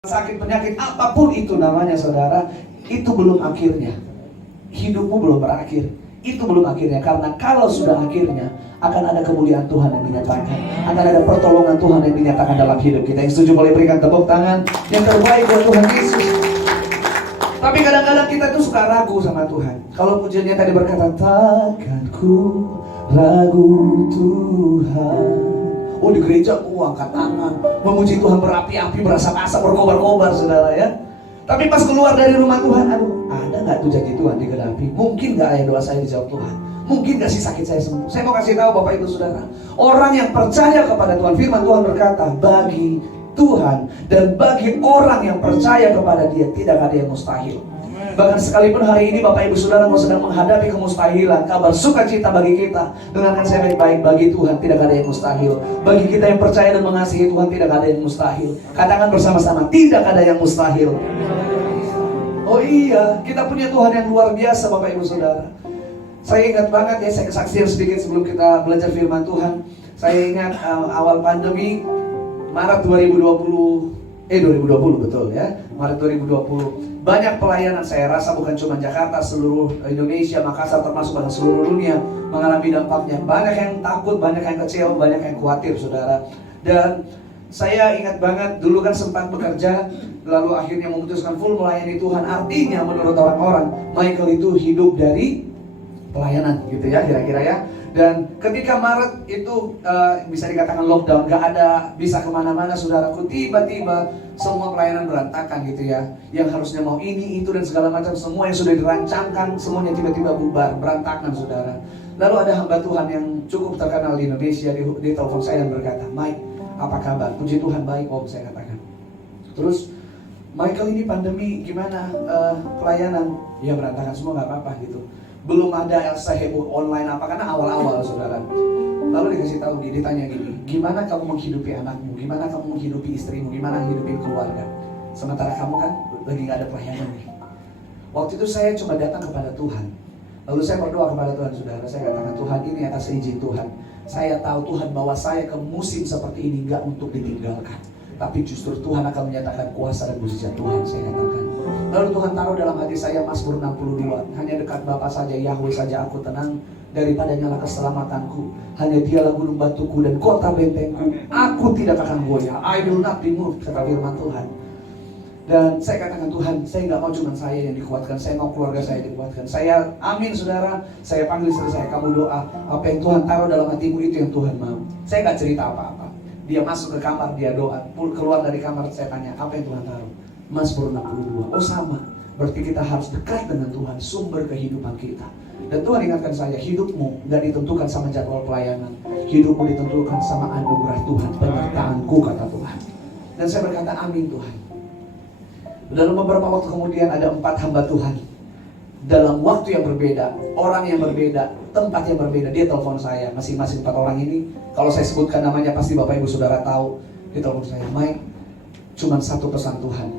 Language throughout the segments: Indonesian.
Sakit, penyakit, apapun itu namanya saudara, itu belum akhirnya. Hidupmu belum berakhir. Itu belum akhirnya, karena kalau sudah akhirnya akan ada kemuliaan Tuhan yang dinyatakan, akan ada pertolongan Tuhan yang dinyatakan dalam hidup kita. Yang setuju boleh berikan tepuk tangan yang terbaik buat Tuhan Yesus. Tapi kadang-kadang kita tuh suka ragu sama Tuhan. Kalau pujiannya tadi berkata, takkan ku ragu Tuhan. Oh, di gereja angkat tangan, memuji Tuhan berapi-api, berasap-asap, berkobar-kobar saudara ya. Tapi pas keluar dari rumah Tuhan, aduh, ada gak tuh janji Tuhan digenapi? Mungkin gak ya doa saya dijawab Tuhan? Mungkin gak sih sakit saya sembuh? Saya mau kasih tahu Bapak Ibu Saudara, orang yang percaya kepada Tuhan, firman Tuhan berkata, bagi Tuhan dan bagi orang yang percaya kepada Dia tidak ada yang mustahil. Bahkan sekalipun hari ini Bapak Ibu Saudara mau sedang menghadapi kemustahilan, kabar sukacita bagi kita, dengarkan saya baik-baik, bagi Tuhan tidak ada yang mustahil. Bagi kita yang percaya dan mengasihi Tuhan tidak ada yang mustahil. Katakan bersama-sama, tidak ada yang mustahil. Oh iya, kita punya Tuhan yang luar biasa Bapak Ibu Saudara. Saya ingat banget ya, saya kesaksian sedikit sebelum kita belajar firman Tuhan. Saya ingat awal pandemi Maret 2020 betul ya, Maret 2020. Banyak pelayanan, saya rasa bukan cuma Jakarta, seluruh Indonesia, Makassar termasuk bahkan seluruh dunia mengalami dampaknya. Banyak yang takut, banyak yang kecewa, banyak yang khawatir saudara. Dan saya ingat banget dulu kan sempat bekerja, lalu akhirnya memutuskan full melayani Tuhan. Artinya menurut orang-orang, Michael itu hidup dari pelayanan gitu ya kira-kira ya. Dan ketika Maret itu bisa dikatakan lockdown, gak ada bisa kemana-mana saudaraku, tiba-tiba semua pelayanan berantakan gitu ya. Yang harusnya mau ini, itu dan segala macam, semua yang sudah dirancangkan, semuanya tiba-tiba bubar, berantakan saudara. Lalu ada hamba Tuhan yang cukup terkenal di Indonesia, di telepon saya dan berkata, Mike, apa kabar? Puji Tuhan baik om, saya katakan. Terus, Michael ini pandemi gimana pelayanan? Ya berantakan semua, gak apa-apa gitu. Belum ada seheboh online apa, karena awal-awal saudara. Lalu dikasih tahu, ditanya gini, gimana kamu menghidupi anakmu, gimana kamu menghidupi istrimu, gimana menghidupi keluarga, sementara kamu kan lagi gak ada pelayanan nih. Waktu itu saya cuma datang kepada Tuhan, lalu saya berdoa kepada Tuhan saudara. Saya katakan, Tuhan ini atas izin Tuhan, saya tahu Tuhan bahwa saya ke musim seperti ini gak untuk ditinggalkan, tapi justru Tuhan akan menyatakan kuasa dan mujizat Tuhan, saya katakan. Lalu Tuhan taruh dalam hati saya Mazmur 62, hanya dekat Bapa saja, Yahweh saja aku tenang, daripada nyala keselamatanku, hanya Dialah gunung batuku dan kota bentengku, aku tidak akan goyah, I will not be moved, kata firman Tuhan. Dan saya katakan, Tuhan, saya nggak mau cuma saya yang dikuatkan, saya mau keluarga saya dikuatkan. Saya amin saudara, saya panggil istri saya, kamu doa, apa yang Tuhan taruh dalam hatimu itu yang Tuhan mau. Saya nggak cerita apa-apa. Dia masuk ke kamar, dia doa, keluar dari kamar, saya tanya, apa yang Tuhan taruh? Mazmur 62. Oh sama, berarti kita harus dekat dengan Tuhan, sumber kehidupan kita. Dan Tuhan ingatkan saya, hidupmu gak ditentukan sama jadwal pelayanan, hidupmu ditentukan sama anugerah Tuhan, penyertaanku, kata Tuhan. Dan saya berkata, amin Tuhan. Dalam beberapa waktu kemudian ada 4 hamba Tuhan, dalam waktu yang berbeda, orang yang berbeda, tempat yang berbeda. Dia telepon saya, masing-masing 4 orang ini, kalau saya sebutkan namanya pasti Bapak Ibu Saudara tahu. Dia telepon saya, Mike, cuma satu pesan Tuhan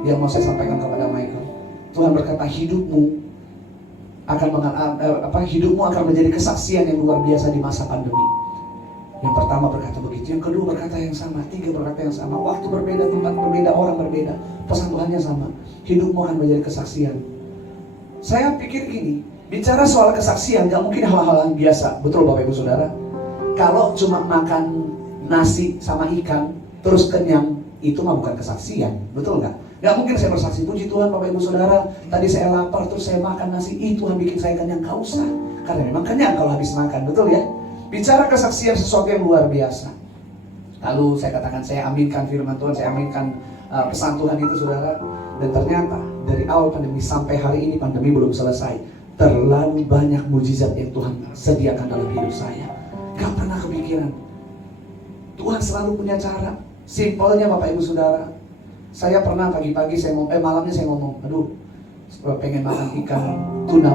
yang mau saya sampaikan kepada Michael. Tuhan berkata, hidupmu akan menjadi kesaksian yang luar biasa di masa pandemi. Yang pertama berkata begitu, yang kedua berkata yang sama, 3 berkata yang sama, waktu berbeda, tempat berbeda, orang berbeda, pesan Tuhannya sama, hidupmu akan menjadi kesaksian. Saya pikir gini, bicara soal kesaksian gak mungkin hal-hal yang biasa, betul Bapak Ibu Saudara? Kalau cuma makan nasi sama ikan terus kenyang, itu mah bukan kesaksian, betul gak? Gak mungkin saya bersaksi, puji Tuhan Bapak Ibu Saudara, tadi saya lapar terus saya makan nasi, Tuhan bikin saya kenyang. Gak usah, karena memang kenyang kalau habis makan, betul ya? Bicara kesaksian sesuatu yang luar biasa. Lalu saya katakan, saya aminkan firman Tuhan, saya aminkan pesan Tuhan itu saudara. Dan ternyata dari awal pandemi sampai hari ini, pandemi belum selesai, terlalu banyak mujizat yang Tuhan sediakan dalam hidup saya. Gak pernah kepikiran. Tuhan selalu punya cara. Simpelnya Bapak Ibu Saudara, saya pernah pagi-pagi malamnya saya ngomong, aduh, pengen makan ikan tuna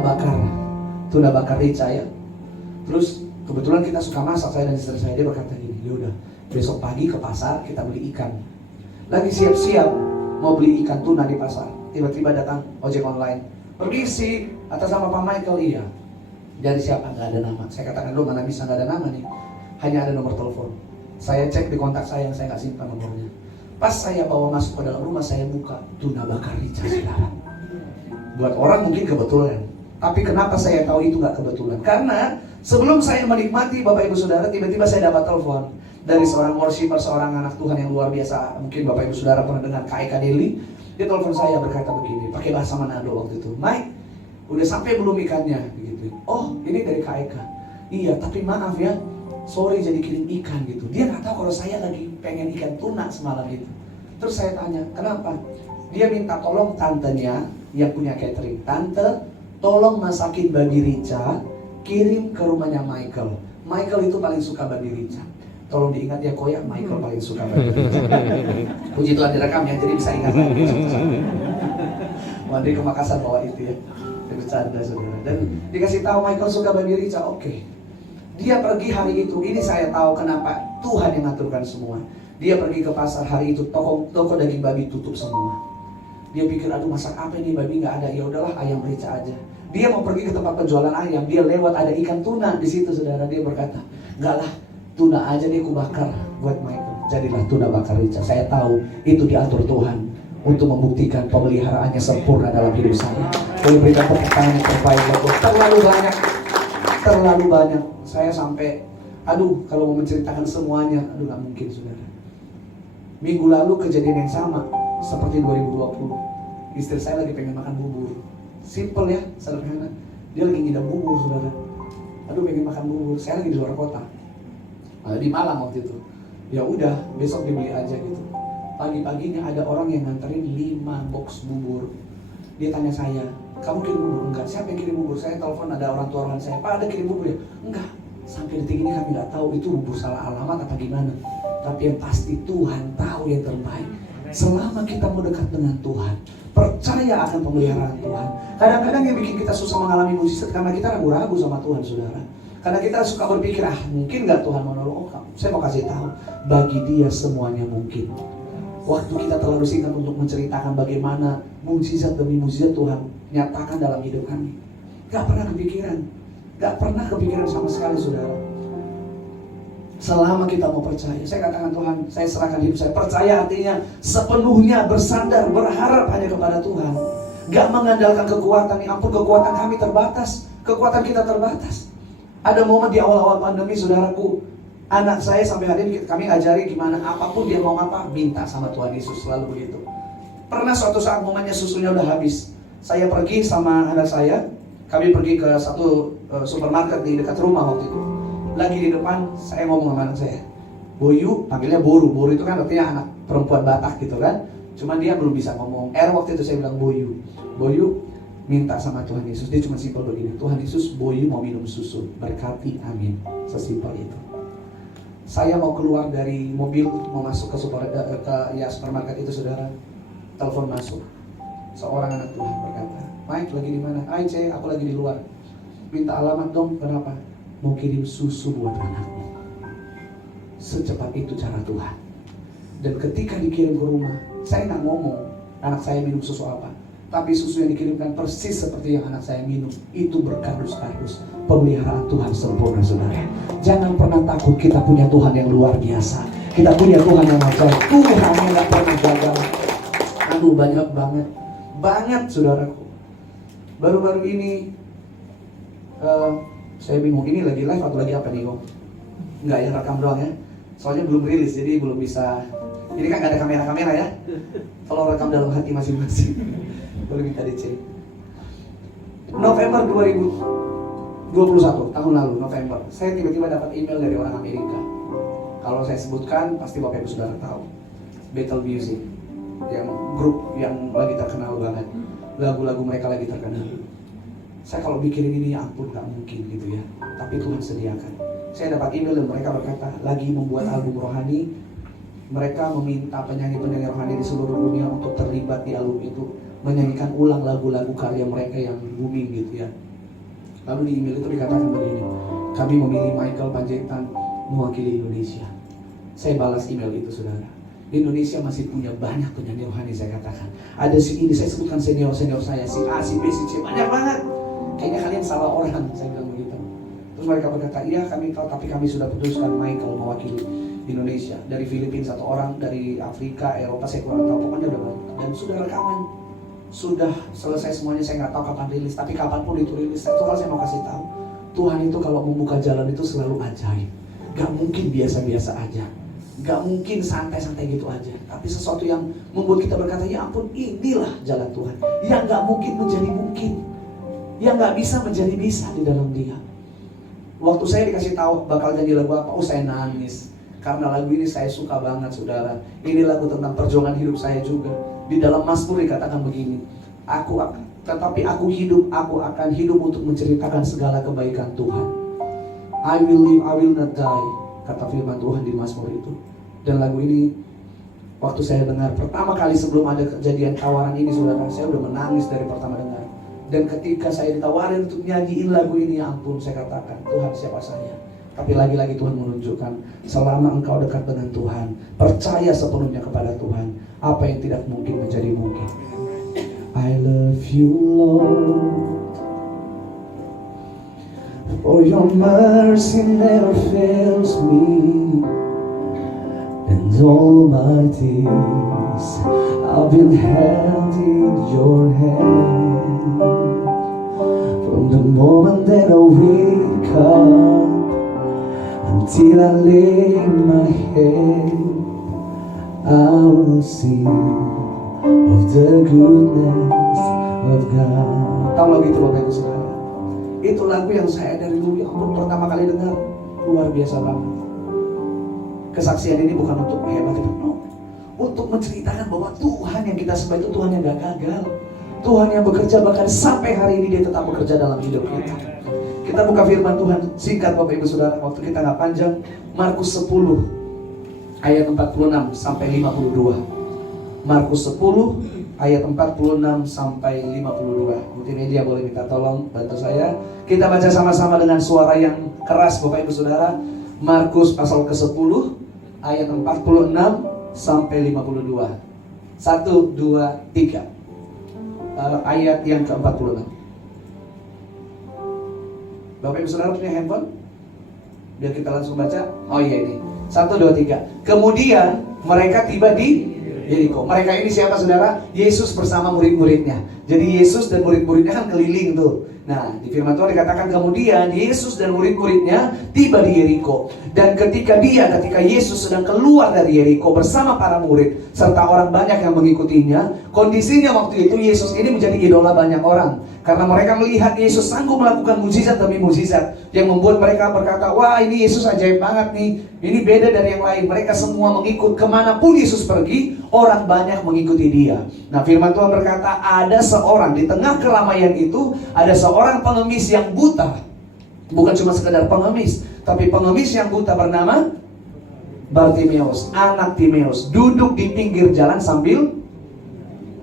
bakar rica ya. Terus kebetulan kita suka masak, saya dan istri saya. Dia berkata gini, yaudah besok pagi ke pasar kita beli ikan. Lagi siap-siap mau beli ikan tuna di pasar, tiba-tiba datang ojek online, permisi, atas nama Pak Michael. Iya. Dari siapa? Gak ada nama. Saya katakan, mana bisa gak ada nama nih, hanya ada nomor telepon. Saya cek di kontak saya yang saya gak simpan nomornya. Pas saya bawa masuk ke dalam rumah, saya buka tuna bakar rica, saudara. Buat orang mungkin kebetulan, tapi kenapa saya tahu itu gak kebetulan? Karena sebelum saya menikmati, Bapak Ibu Saudara, tiba-tiba saya dapat telepon dari seorang worshiper, seorang anak Tuhan yang luar biasa. Mungkin Bapak Ibu Saudara pernah dengar, Kak Eka Deli. Dia telepon saya berkata begini, pakai bahasa Manado waktu itu. Mike, udah sampai belum ikannya? Gitu. Oh, ini dari Kak Eka. Iya, tapi maaf ya, sorry jadi kirim ikan gitu. Dia gak tahu kalau saya lagi pengen ikan tuna semalam itu. Terus saya tanya, kenapa? Dia minta tolong tantenya yang punya catering. Tante, tolong masakin babi rica, kirim ke rumahnya Michael. Michael itu paling suka babi rica. Tolong diingat ya Koya, Michael paling suka babi rica. Puji Tuhan direkam ya, jadi bisa ingat lagi. Mandi ke Makassar bawa itu ya. Dia bercanda saudara. Dan dikasih tahu Michael suka babi rica, oke. Dia pergi hari itu, ini saya tahu kenapa Tuhan yang ngaturkan semua. Dia pergi ke pasar hari itu, toko daging babi tutup semua. Dia pikir, aduh masak apa ini, babi nggak ada. Ya udahlah, ayam rica aja. Dia mau pergi ke tempat penjualan ayam, dia lewat ada ikan tuna di situ, saudara. Dia berkata, enggak lah, tuna aja deh ku bakar buat Michael. Jadilah tuna bakar rica. Saya tahu itu diatur Tuhan untuk membuktikan pemeliharaannya sempurna dalam hidup saya. Boleh berikan tepuk tangan yang terbaik buat Tuhan. Terlalu banyak. Saya sampai, aduh kalau mau menceritakan semuanya, aduh nggak mungkin, saudara. Minggu lalu kejadian yang sama seperti 2020. Istri saya lagi pengen makan bubur. Simple ya, sederhana. Dia lagi ngidam bubur, saudara. Aduh pengen makan bubur. Saya lagi di luar kota, di Malang waktu itu. Ya udah, besok dibeli aja gitu. Pagi-paginya ada orang yang nganterin 5 box bubur. Dia tanya saya, kamu kirim bubur? Enggak. Siapa yang kirim bubur? Saya telepon ada orang tua orang saya. Pak, ada kirim bubur ya? Enggak. Sampai detik ini kami nggak tahu itu bubur salah alamat apa gimana. Tapi yang pasti Tuhan tahu yang terbaik. Selama kita mau dekat dengan Tuhan, percaya akan pemeliharaan Tuhan. Kadang-kadang yang bikin kita susah mengalami mujizat karena kita ragu-ragu sama Tuhan, saudara. Karena kita suka berpikir, mungkin nggak Tuhan mau nolong. Saya mau kasih tahu, bagi Dia semuanya mungkin. Waktu kita terlalu singkat untuk menceritakan bagaimana mujizat demi mujizat Tuhan nyatakan dalam hidup kami. Gak pernah kepikiran sama sekali, saudara. Selama kita mau percaya, saya katakan Tuhan, saya serahkan hidup saya. Percaya artinya sepenuhnya bersandar, berharap hanya kepada Tuhan. Gak mengandalkan kekuatan, ya ampun kekuatan kami terbatas. Kekuatan kita terbatas. Ada momen di awal-awal pandemi, saudaraku, anak saya sampai hari ini kami ajari gimana apapun dia mau apa, minta sama Tuhan Yesus, selalu begitu. Pernah suatu saat momennya susunya udah habis. Saya pergi sama anak saya, kami pergi ke satu supermarket di dekat rumah waktu itu. Lagi di depan, saya ngomong sama anak saya, Boyu, panggilnya Boru. Boru itu kan artinya anak perempuan Batak gitu kan. Cuman dia belum bisa ngomong waktu itu saya bilang Boyu. Boyu, minta sama Tuhan Yesus. Dia cuma simpel begini, Tuhan Yesus, Boyu mau minum susu, berkati, amin. Sesimpel itu. Saya mau keluar dari mobil, mau masuk ke supermarket itu, saudara. Telepon masuk. Seorang anak Tuhan berkata, Mike lagi di mana? Cek, aku lagi di luar. Minta alamat dong, kenapa? Mau kirim susu buat anakmu. Secepat itu cara Tuhan. Dan ketika dikirim ke rumah, saya nggak ngomong anak saya minum susu apa, tapi susu yang dikirimkan persis seperti yang anak saya minum. Itu berkardus-kardus. Pemeliharaan Tuhan sempurna, saudara. Jangan pernah takut, kita punya Tuhan yang luar biasa. Kita punya Tuhan yang ajaib. Tuhan yang nggak pernah gagal. Aduh banyak banget saudaraku. Baru-baru ini saya bingung, ini lagi live atau lagi apa nih Om? Enggak ya, rekam doang ya. Soalnya belum rilis, jadi belum bisa. Ini kan gak ada kamera-kamera ya. Kalau rekam dalam hati masing-masing. Boleh minta dicek. November 2021, tahun lalu November, saya tiba-tiba dapat email dari orang Amerika. Kalau saya sebutkan, pasti Bapak Ibu Saudara tahu. Bethel Music, yang grup yang lagi terkenal banget. Lagu-lagu mereka lagi terkenal. Saya kalau bikin ini, ya ampun gak mungkin gitu ya. Tapi Tuhan sediakan. Saya dapat email dan mereka berkata, lagi membuat album rohani. Mereka meminta penyanyi-penyanyi rohani di seluruh dunia untuk terlibat di album itu, menyanyikan ulang lagu-lagu karya mereka yang booming gitu ya. Lalu di email itu dikatakan begini, kami memilih Michael Panjaitan mewakili Indonesia. Saya balas email itu, saudara. Indonesia masih punya banyak penyanyi rohani, saya katakan. Ada si ini, saya sebutkan senior-senior saya, si A, si B, si C, banyak banget. Kayaknya kalian salah orang, saya bilang begitu. Terus mereka berkata, iya kami tahu, tapi kami sudah putuskan Michael mewakili. di Indonesia. Dari Filipina 1 orang, dari Afrika, Eropa saya kurang tahu, pokoknya udah banyak. Dan sudah rekaman, sudah selesai semuanya. Saya nggak tahu kapan rilis, tapi kapanpun itu rilis, itu hal saya mau kasih tahu. Tuhan itu kalau membuka jalan itu selalu ajaib. Gak mungkin biasa-biasa aja, gak mungkin santai-santai gitu aja, tapi sesuatu yang membuat kita berkata, ya ampun, inilah jalan Tuhan, yang gak mungkin menjadi mungkin, yang gak bisa menjadi bisa di dalam Dia. Waktu saya dikasih tahu bakal nyanyi lagu apa, saya nangis. Karena lagu ini saya suka banget, saudara. Ini lagu tentang perjuangan hidup saya juga. Di dalam Mazmur dikatakan begini, tetapi aku hidup, aku akan hidup untuk menceritakan segala kebaikan Tuhan. I will live, I will not die, kata firman Tuhan di Mazmur itu. Dan lagu ini, waktu saya dengar pertama kali sebelum ada kejadian tawaran ini, saudara, saya udah menangis dari pertama dengar. Dan ketika saya ditawarin untuk nyanyiin lagu ini, ya ampun, saya katakan, Tuhan siapa saya? Tapi lagi-lagi Tuhan menunjukkan, selama engkau dekat dengan Tuhan, percaya sepenuhnya kepada Tuhan, apa yang tidak mungkin menjadi mungkin. I love you, Lord, for your mercy never fails me, and all my days I've been held in your hand. From the moment that I wake up until I lay my head, I will sing of the goodness of God. Tahu lagu itu Bapak Ibu Saudara? Itu lagu yang saya dari dulu, ya ampun, pertama kali dengar, luar biasa banget. Kesaksian ini bukan untuk hebat, untuk menceritakan bahwa Tuhan yang kita sembah itu Tuhan yang gak gagal, Tuhan yang bekerja, bahkan sampai hari ini Dia tetap bekerja dalam hidup kita. Kita buka firman Tuhan singkat Bapak Ibu Saudara, waktu kita gak panjang. Markus 10 ayat 46 sampai 52. Markus 10 ayat 46 sampai 52. Multimedia boleh minta tolong bantu saya. Kita baca sama-sama dengan suara yang keras Bapak Ibu Saudara. Markus pasal ke-10 ayat 46 sampai 52. 1, 2, 3. Ayat yang ke-46. Bapak Ibu Saudara punya handphone? Biar kita langsung baca. Oh iya ini. 1, 2, 3. Kemudian mereka tiba di Yeriko. Mereka ini siapa saudara? Yesus bersama murid-muridnya. Jadi Yesus dan murid-muridnya kan keliling tuh. Nah, di firman Tuhan dikatakan kemudian Yesus dan murid-muridnya tiba di Yeriko. Dan ketika Yesus sedang keluar dari Yeriko bersama para murid serta orang banyak yang mengikutinya, kondisinya waktu itu Yesus ini menjadi idola banyak orang. Karena mereka melihat Yesus sanggup melakukan mukjizat demi mukjizat yang membuat mereka berkata, wah ini Yesus ajaib banget nih, ini beda dari yang lain. Mereka semua mengikut, kemanapun Yesus pergi, orang banyak mengikuti Dia. Nah, firman Tuhan berkata, ada seorang di tengah keramaian itu, ada seorang pengemis yang buta. Bukan cuma sekedar pengemis, tapi pengemis yang buta bernama Bartimeus, anak Timeus, duduk di pinggir jalan sambil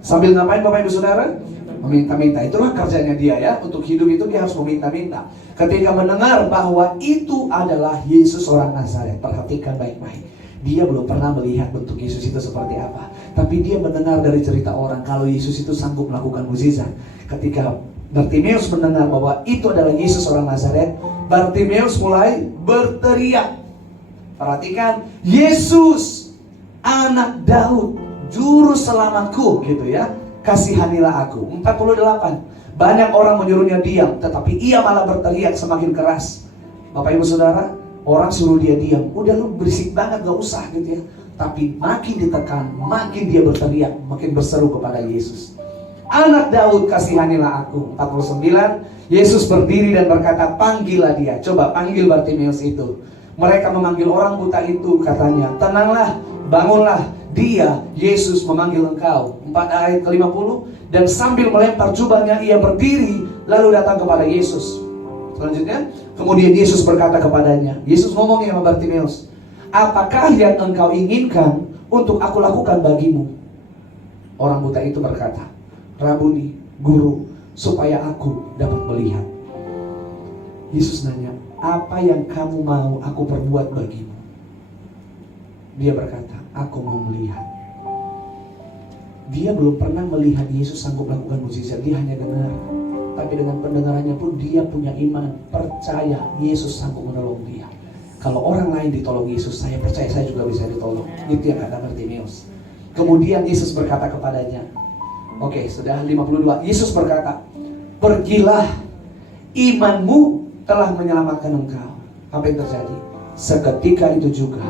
ngapain Bapak Ibu Saudara? Meminta-minta. Itulah kerjanya dia ya. Untuk hidup itu dia harus meminta-minta. Ketika mendengar bahwa itu adalah Yesus orang Nazaret, perhatikan baik-baik. Dia belum pernah melihat bentuk Yesus itu seperti apa, tapi dia mendengar dari cerita orang kalau Yesus itu sanggup melakukan mukjizat. Ketika Bartimeus mendengar bahwa itu adalah Yesus orang Nazaret, Bartimeus mulai berteriak. Perhatikan, Yesus anak Daud, juru selamatku, gitu ya. Kasihanilah aku. 48. Banyak orang menyuruhnya diam, tetapi ia malah berteriak semakin keras. Bapak Ibu Saudara, orang suruh dia diam. Udah lu berisik banget, gak usah gitu ya. Tapi makin ditekan, makin dia berteriak, makin berseru kepada Yesus. Anak Daud, kasihanilah aku. 49. Yesus berdiri dan berkata, panggillah dia. Coba panggil Bartimeus itu. Mereka memanggil orang buta itu, katanya, tenanglah, bangunlah. Dia, Yesus memanggil engkau. 4 ayat ke-50. Dan sambil melempar jubahnya ia berdiri, lalu datang kepada Yesus. Selanjutnya, kemudian Yesus berkata kepadanya, Yesus ngomongnya sama Bartimeus, apakah yang engkau inginkan untuk aku lakukan bagimu? Orang buta itu berkata, Rabuni, Guru, supaya aku dapat melihat. Yesus nanya, apa yang kamu mau aku perbuat bagimu? Dia berkata, aku mau melihat. Dia belum pernah melihat Yesus sanggup melakukan mukjizat, dia hanya dengar. Tapi dengan pendengarannya pun dia punya iman, percaya Yesus sanggup menolong dia. Kalau orang lain ditolong Yesus, saya percaya saya juga bisa ditolong. Itu yang kata Bartimeus. Kemudian Yesus berkata kepadanya, oke, sudah 52. Yesus berkata, pergilah, imanmu telah menyelamatkan engkau. Apa yang terjadi? Seketika itu juga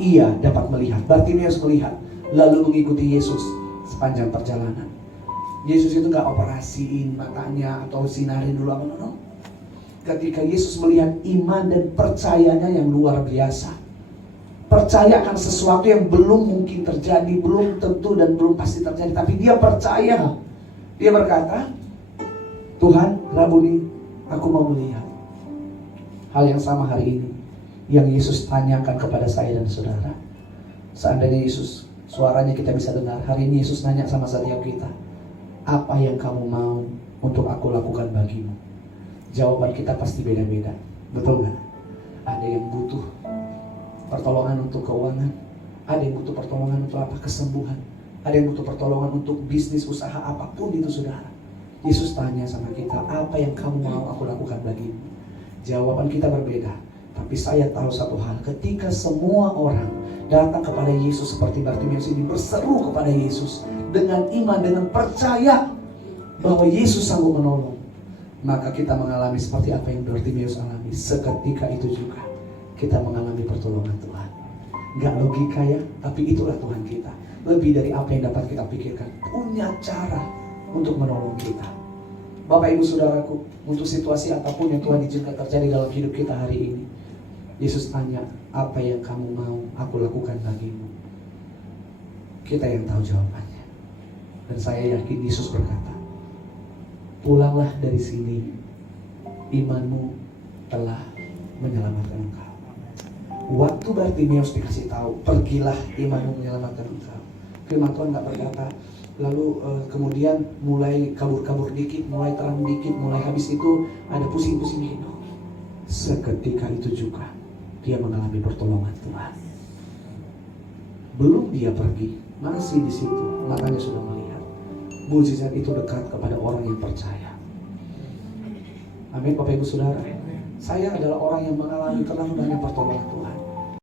ia dapat melihat. Bartimeus melihat, lalu mengikuti Yesus sepanjang perjalanan. Yesus itu gak operasiin matanya atau sinarin dulu apa, no. Ketika Yesus melihat iman dan percayanya yang luar biasa, percaya akan sesuatu yang belum mungkin terjadi, belum tentu dan belum pasti terjadi, tapi dia percaya. Dia berkata, Tuhan, Rabuni, aku mau melihat. Hal yang sama hari ini yang Yesus tanyakan kepada saya dan saudara. Seandainya Yesus, suaranya kita bisa dengar, hari ini Yesus nanya sama setiap kita, apa yang kamu mau untuk aku lakukan bagimu? Jawaban kita pasti beda-beda, betul gak? Ada yang butuh pertolongan untuk keuangan, ada yang butuh pertolongan untuk apa? Kesembuhan, ada yang butuh pertolongan untuk bisnis, usaha, apapun itu saudara. Yesus tanya sama kita, apa yang kamu mau aku lakukan bagimu? Jawaban kita berbeda, tapi saya tahu satu hal, ketika semua orang datang kepada Yesus seperti Bartimeus ini, berseru kepada Yesus dengan iman, dengan percaya bahwa Yesus sanggup menolong, maka kita mengalami seperti apa yang Bartimeus alami. Seketika itu juga kita mengalami pertolongan Tuhan. Gak logika ya, tapi itulah Tuhan kita. Lebih dari apa yang dapat kita pikirkan, punya cara untuk menolong kita. Bapak Ibu Saudaraku, untuk situasi apapun yang Tuhan izinkan terjadi dalam hidup kita hari ini, Yesus tanya, apa yang kamu mau aku lakukan bagimu? Kita yang tahu jawabannya. Dan saya yakin Yesus berkata, pulanglah dari sini, imanmu telah menyelamatkan engkau. Waktu Bartimeus dikasih tahu, pergilah, imanmu menyelamatkan engkau, firman Tuhan gak berkata, lalu kemudian mulai kabur-kabur dikit, mulai terang dikit, mulai habis itu ada pusing-pusing dikit. Seketika itu juga dia mengalami pertolongan Tuhan. Belum dia pergi, masih di situ, matanya sudah melihat. Mujizat itu dekat kepada orang yang percaya. Amin, Bapak Ibu Saudara. Saya adalah orang yang mengalami terlalu banyak pertolongan Tuhan.